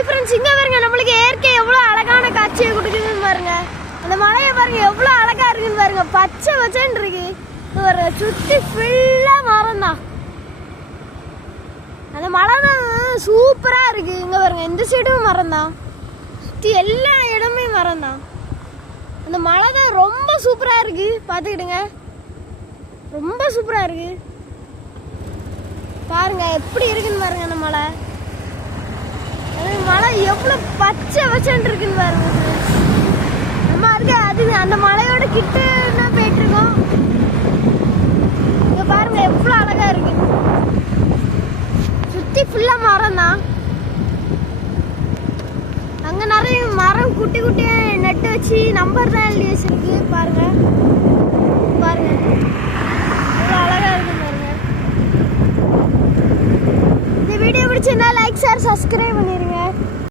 Hi friends, இங்கே பாருங்க நம்மளுக்கு இயற்கை எவ்வளோ அழகான காட்சியை கொடுக்குதுன்னு பாருங்க. அந்த மலையை பாருங்க எவ்வளோ அழகா இருக்குன்னு பாருங்க. பச்சை பச்சைன்னு இருக்கு. ஒரு சுற்றி ஃபுல்லாக மரம் தான். அந்த மலை தான் சூப்பராக இருக்கு. இங்கே பாருங்க இந்த சைடும் மரம் தான். சுற்றி எல்லா இடமே மரம் தான். அந்த மலை தான் ரொம்ப சூப்பராக இருக்கு. பார்த்துக்கிடுங்க, ரொம்ப சூப்பராக இருக்கு. பாருங்க எப்படி இருக்குன்னு பாருங்க. அந்த மலை மலை எவ்வளோ பச்சை பச்சைன்னு இருக்குன்னு பாருங்க. நம்ம அதுக்கு அது அந்த மலையோட கிட்ட தான் போயிட்டு இருக்கோம். இங்க பாருங்க எவ்வளோ அழகா இருக்கு. சுத்தி ஃபுல்லா மரம் தான். அங்க நிறைய மரம் குட்டி குட்டியா நட்டு வச்சு நம்பர் தான் எழுதி வச்சிருக்கு. பாருங்க பாருங்க எவ்வளோ அழகா இருக்கு பாருங்க. இந்த வீடியோ பிடிச்சிருந்தா லைக் ஷேர் சப்ஸ்கிரைப் பண்ணிருங்க.